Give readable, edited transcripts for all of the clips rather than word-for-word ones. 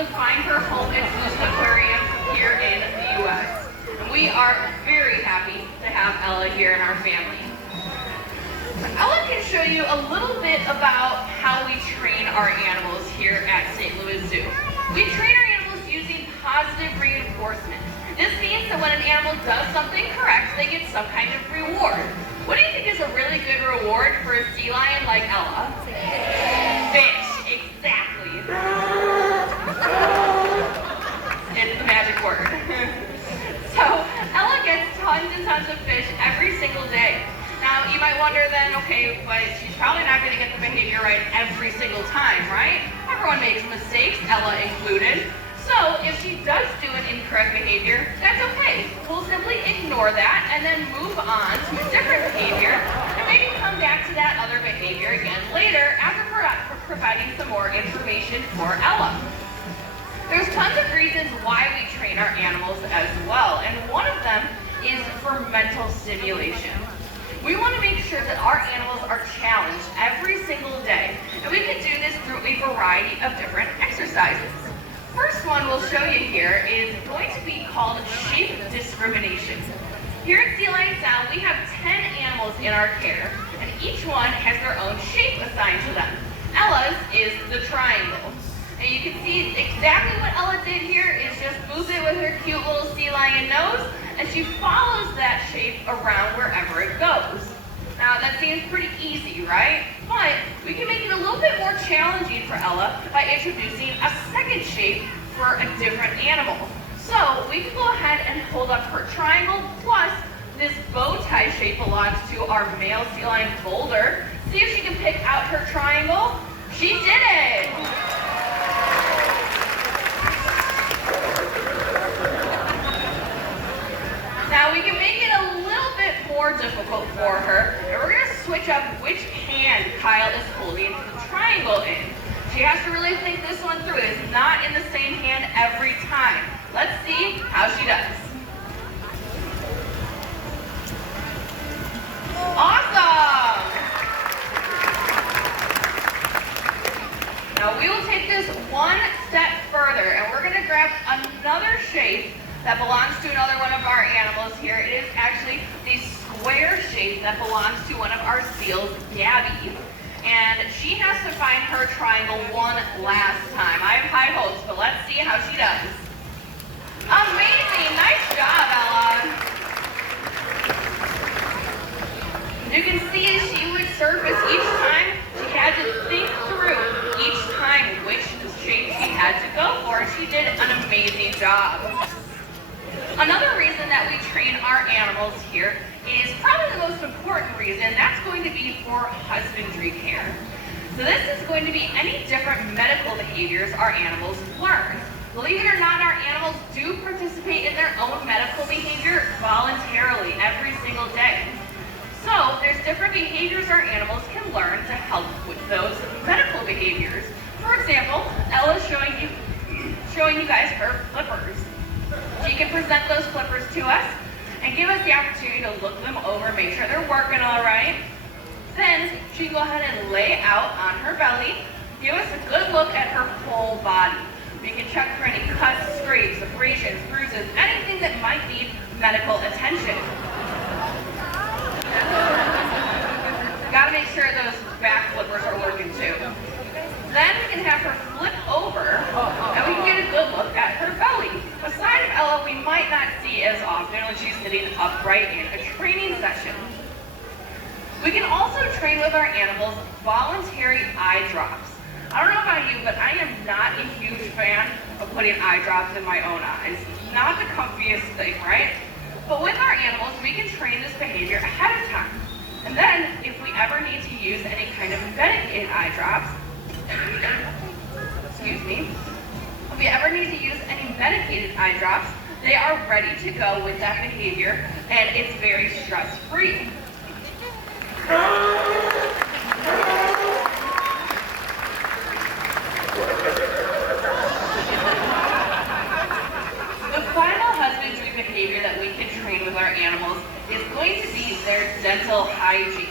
to find her home at Houston Aquarium here in the U.S. And we are very happy to have Ella here in our family. Ella can show you a little bit about how we train our animals here at St. Louis Zoo. We train our animals using positive reinforcement. This means that when an animal does something correct, they get some kind of reward. What do you think is a really good reward for a sea lion like Ella? Fish, exactly. It's the magic word. So Ella gets tons and tons of fish every single day. Now you might wonder then, okay, but she's probably not going to get the behavior right every single time, right? Everyone makes mistakes, Ella included. So if she does do an incorrect behavior, that's okay. We'll simply ignore that and then move on to a different behavior and maybe come back to that other behavior again later after providing some more information for Ella. There's tons of reasons why we train our animals as well, and one of them is for mental stimulation. We want to make sure that our animals are challenged every single day, and we can do this through a variety of different exercises. First one we'll show you here is going to be called shape discrimination. Here at Sea Lion Sound, we have 10 animals in our care, and each one has their own shape assigned to them. Ella's is the triangle. And you can see exactly what Ella did here is just move it with her cute little sea lion nose, and she follows that shape around wherever it goes. Now that seems pretty easy, right? But we can make it a little bit more challenging for Ella by introducing a second shape for a different animal. So we can go ahead and hold up her triangle, plus this bow tie shape belongs to our male sea lion Boulder. See if she can pick out her triangle. She did it! Now we can make it a little bit more difficult for her, and we're going to switch up which hand Kyle is holding the triangle in. She has to really think this one through. It's not in the same hand every time. Let's see how she does. Awesome! Now we will take this one step further, and we're going to grab another shape that belongs to another one of our animals here. It is actually the square shape that belongs to one of our seals, Gabby. And she has to find her triangle one last time. I have high hopes, but let's see how she does. Amazing! Nice job, Ella! You can see she would surface each time. She had to think through each time which shape she had to go for. She did an amazing job. Another reason that we train our animals here is probably the most important reason. That's going to be for husbandry care. So this is going to be any different medical behaviors our animals learn. Believe it or not, our animals do participate in their own medical behavior voluntarily every single day. So there's different behaviors our animals can learn to help with those medical behaviors. For example, Ella's showing you guys her flippers. She can present those flippers to us and give us the opportunity to look them over, make sure they're working all right. Then she can go ahead and lay out on her belly, give us a good look at her whole body. We can check for any cuts, scrapes, abrasions, bruises, anything that might need medical attention. Gotta make sure those back flippers are working too. Then we can have her flip over, and we can get a good look at her belly. A side of Ella we might not see as often when she's sitting upright in a training session. We can also train with our animals voluntary eye drops. I don't know about you, but I am not a huge fan of putting eye drops in my own eyes. Not the comfiest thing, right? But with our animals, we can train this behavior ahead of time. And then, if we ever need to use any kind of medicated eye drops, excuse me, if we ever need to use any medicated eye drops, they are ready to go with that behavior, and it's very stress-free. The final husbandry behavior that we can train with our animals is going to be their dental hygiene.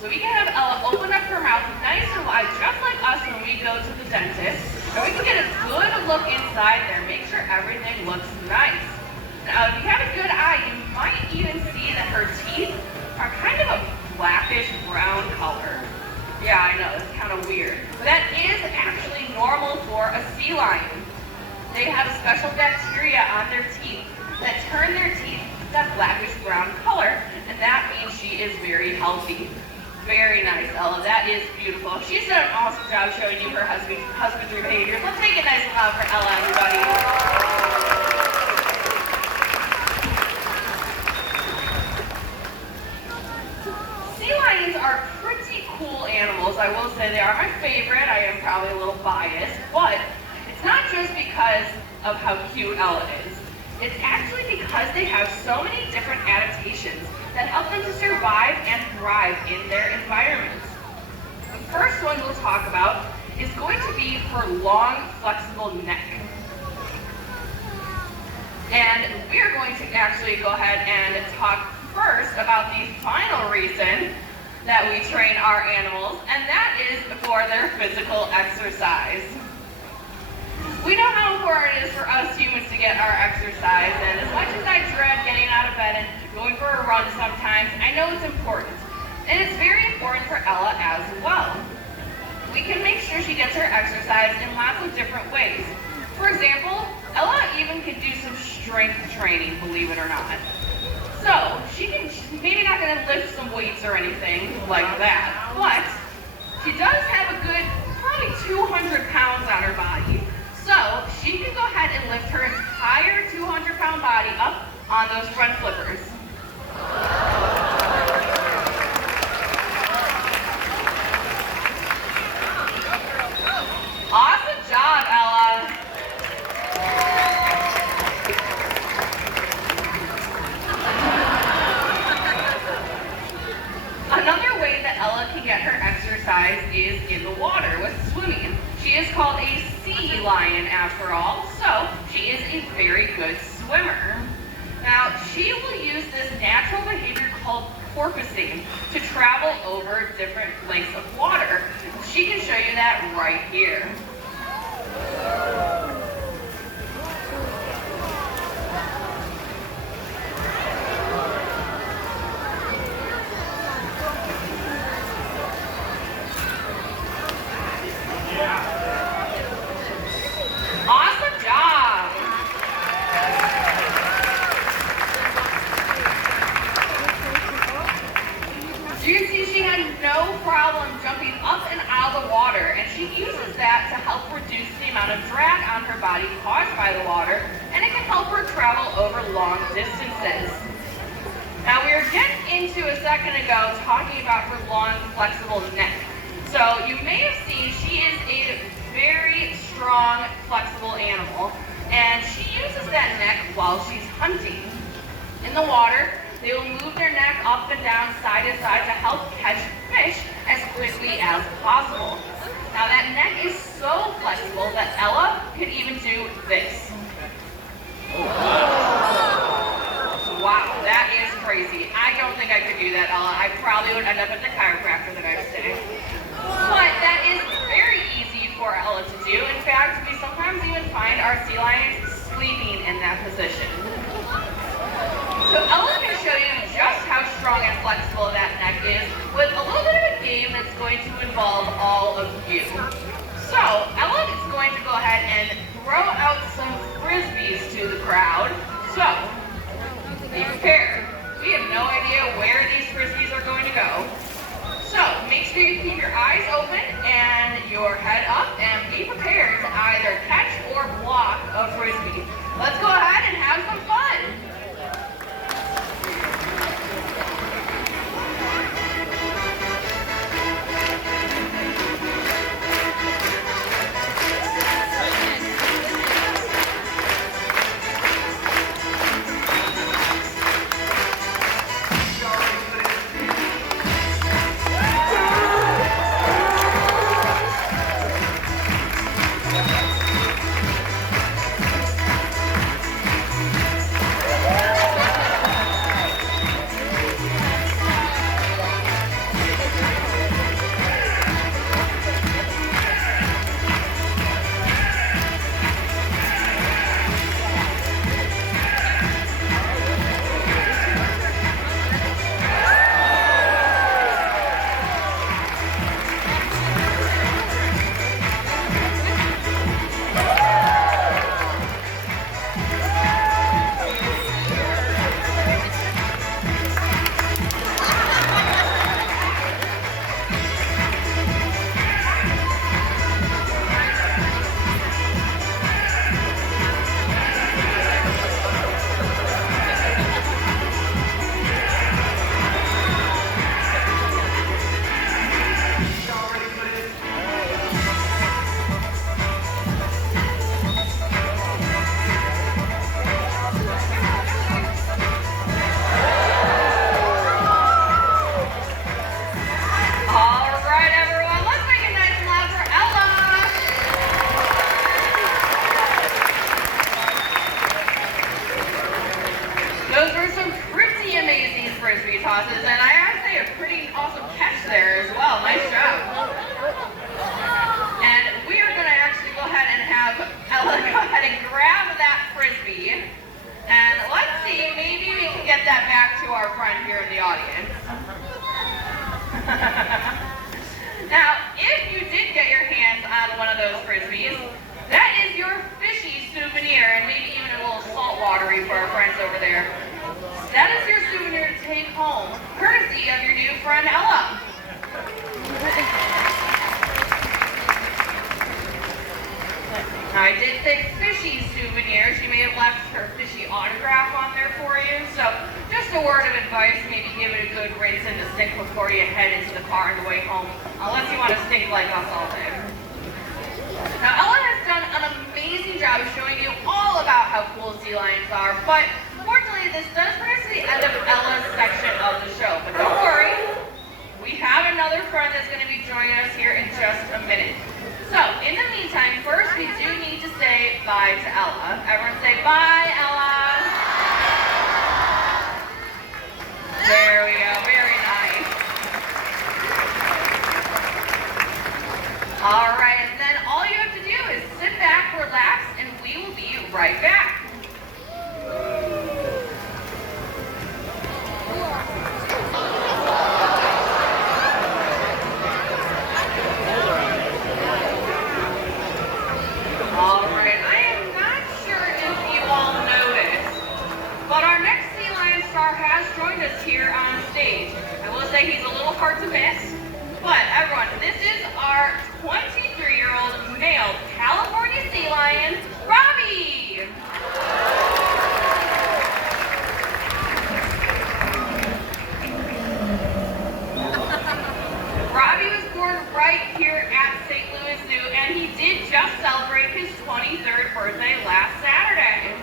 So we can have Ella open up her mouth nice and wide, just like us when we go to the dentist. And we can get a good look inside there, make sure everything looks nice. Now, if you have a good eye, you might even see that her teeth are kind of a blackish brown color. Yeah, I know, it's kind of weird. But that is actually normal for a sea lion. They have a special bacteria on their teeth that turn their teeth that blackish brown color, and that means she is very healthy. Very nice, Ella. That is beautiful. She's done an awesome job showing you her husbandry behaviors. Let's make it nice and loud for Ella, everybody. Sea lions are pretty cool animals. I will say they are my favorite. I am probably a little biased, but it's not just because of how cute Ella is. It's actually because they have so many different adaptations that help them to survive and thrive in their environments. The first one we'll talk about is going to be her long, flexible neck. And we're going to actually go ahead and talk first about the final reason that we train our animals, and that is for their physical exercise. We know how important it is for us humans to get our exercise, and as much as I dread getting out of bed and going for a run sometimes, I know it's important. And it's very important for Ella as well. We can make sure she gets her exercise in lots of different ways. For example, Ella even can do some strength training, believe it or not. So, she's maybe not going to lift some weights or anything like that, but she does have a good, probably 200 pounds on her body. So, she can go ahead and lift her entire 200-pound body up on those front flippers. Awesome job, Ella. Another way that Ella can get her exercise is in the water with swimming. She is called a sea lion after all, so she is a very good swimmer. Now, she will use this natural behavior called porpoising to travel over different lengths of water. She can show you that right here. Awesome job! You see, she had no problem jumping up and out of the water, and she uses that to help reduce the amount of drag on her body caused by the water, and it can help her travel over long distances. Now, we were getting into a second ago talking about her long, flexible neck. So you may have seen she is a very strong, flexible animal, and she uses that neck while she's hunting. In the water, they will move their neck up and down, side to side to help catch fish as quickly as possible. Now that neck is so flexible that Ella can even do this. Wow, that is crazy. I don't think I could do that, Ella. I probably would end up at the chiropractor the next day. But that is very easy for Ella to do. In fact, we sometimes even find our sea lions sleeping in that position. So Ella can show you just how strong and flexible that neck is with a little bit of a game that's going to involve all of you. So Ella is going to go ahead and throw out some frisbees to the crowd. So be prepared. We have no idea where these frisbees are going to go. So make sure you keep your eyes open and your head up and be prepared to either catch or block a frisbee. Let's go ahead and have some fun. watery for our friends over there. That is your souvenir to take home, courtesy of your new friend Ella. Now, I did say fishy souvenir. She may have left her fishy autograph on there for you. So just a word of advice, maybe give it a good rinse in the sink before you head into the car on the way home, unless you want to stink like us all day. Now, Ella has done an amazing job of showing you all about how cool sea lions are, but unfortunately, this does bring us to the end of Ella's section of the show. But don't worry, we have another friend that's going to be joining us here in just a minute. So, in the meantime, first we do need to say bye to Ella. Everyone say bye, Ella. There we go, very nice. All right, and then all you have to do is sit back, relax, and we will be right back. All right, I am not sure if you all noticed, but our next sea lion star has joined us here on stage. I will say he's a little hard to miss, but everyone, this is our 23-year-old male California sea lion, Robbie. Robbie was born right here at St. Louis Zoo, and he did just celebrate his 23rd birthday last Saturday.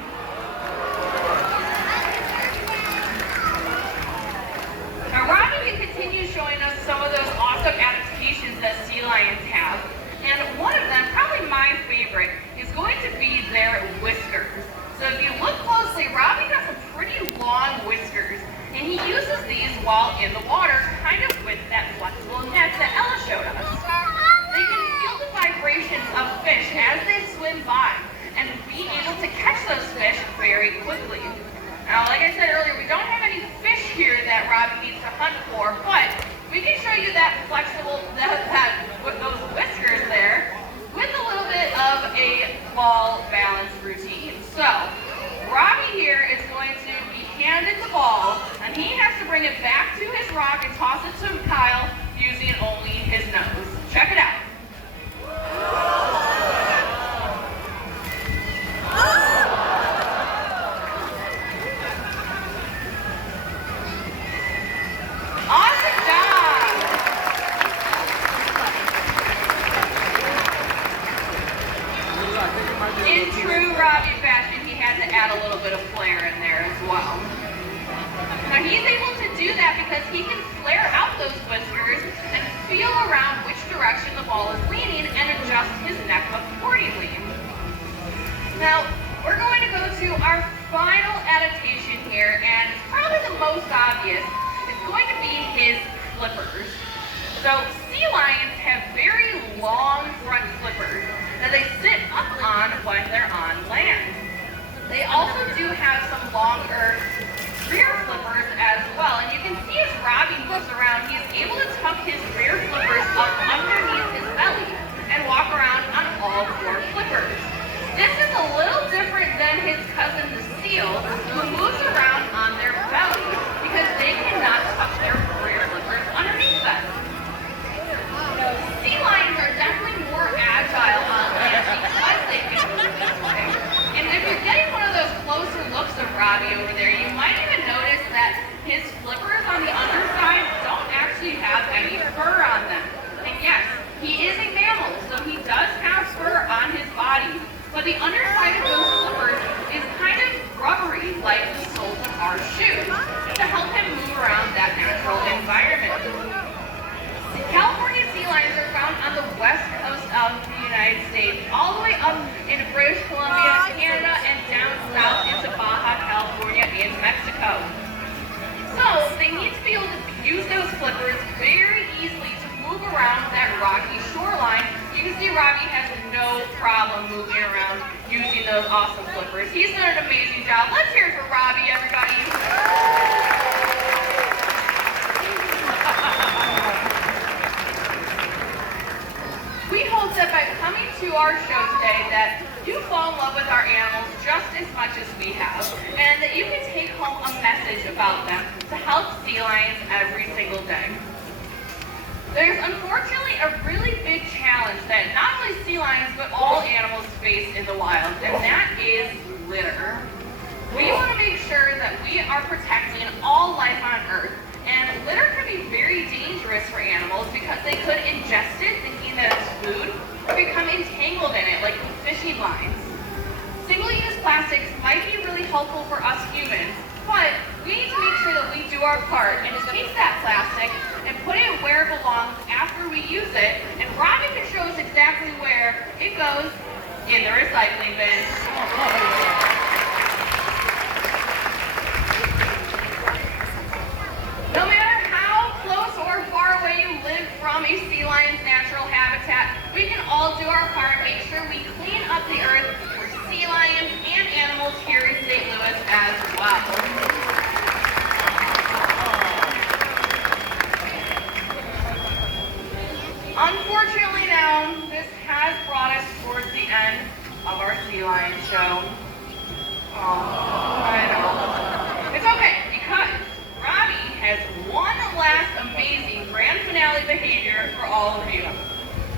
Now, Robbie can continue showing us some of those awesome adaptations that sea lions have, and one of them, probably my favorite, is going to be their whiskers. So if you look closely, Robbie has some pretty long whiskers, and he uses these while in the water, kind of with that flexible net that Ella showed us. They can feel the vibrations of fish as they swim by, and be able to catch those fish very quickly. Now, like I said earlier, we don't have any fish here that Robbie needs to hunt for, but we can show you that flexible, with those whiskers there, with a little bit of a ball balance routine. So, Robbie here is going to be handed the ball, and he has to bring it back to his rock and toss it to Kyle using only his nose. Check it out. Awesome job! In true Robbie fashion, he had to add a little bit of flair in there as well. Now he's able to do that because he can flare out those whiskers and feel around which direction the ball is leaning and adjust his neck accordingly. Now, we're going to go to our final adaptation here, and probably the most obvious is going to be his flippers. So, sea lions have very long front flippers that they sit up on when they're on land. They also do have some longer rear flippers as well, and you can see as Robbie moves around, he's able to tuck his rear flippers up underneath his belly and walk around on all four flippers. This is a little different than his cousin the seal, who moves around on their belly because they cannot tuck their rear flippers underneath them. Sea lions are definitely more agile on land because they can move this way. And if you're getting one of those closer looks of Robbie over there, you might even notice that his flippers on the underside don't actually have any fur on them. And yes, he is a mammal, so he does have fur on his body, but the underside of those flippers is kind of rubbery, like the soles of our shoes, to help him move around that natural environment. California sea lions are found on the west coast of the United States, all the way up in British Columbia, Canada, and down south into Baja California and Mexico. So they need to be able to use those flippers very easily to move around that rocky shoreline. You can see Robbie has no problem moving around using those awesome flippers. He's done an amazing job. Let's hear it for Robbie, everybody. We hope that by coming to our show today that you fall in love with our animals just as much as we have, and that you can take home a message about them to help sea lions every single day. There's unfortunately a really big challenge that not only sea lions but all animals face in the wild, and that is litter. We want to make sure that we are protecting all life on Earth, and litter can be very dangerous for animals because they could ingest it thinking that it's food, or become entangled in it like fishing lines. Single-use plastics might be really helpful for us humans, but we need to make sure that we do our part and take that plastic and put it where it belongs after we use it, and Robbie can show us exactly where it goes in the recycling bin. No matter how close or far away you live from a sea lion's natural habitat, we can all do our part and make sure we clean up the earth for sea lions and animals here in St. Louis as well. Unfortunately now, this has brought us towards the end of our sea lion show. Oh, I know. It's okay, because Robbie has one last amazing grand finale behavior for all of you.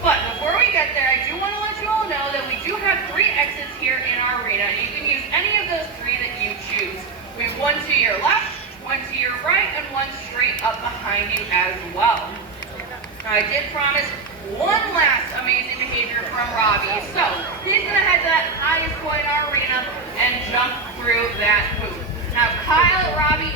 But before we get there, I do want to let you all know that we do have 3 exits here in our arena, and you can use any of those 3 that you choose. We have one to your left, one to your right, and one straight up behind you as well. Now, I did promise one last amazing behavior from Robbie, so he's going to head to that highest point in our arena and jump through that hoop. Now, Kyle, Robbie,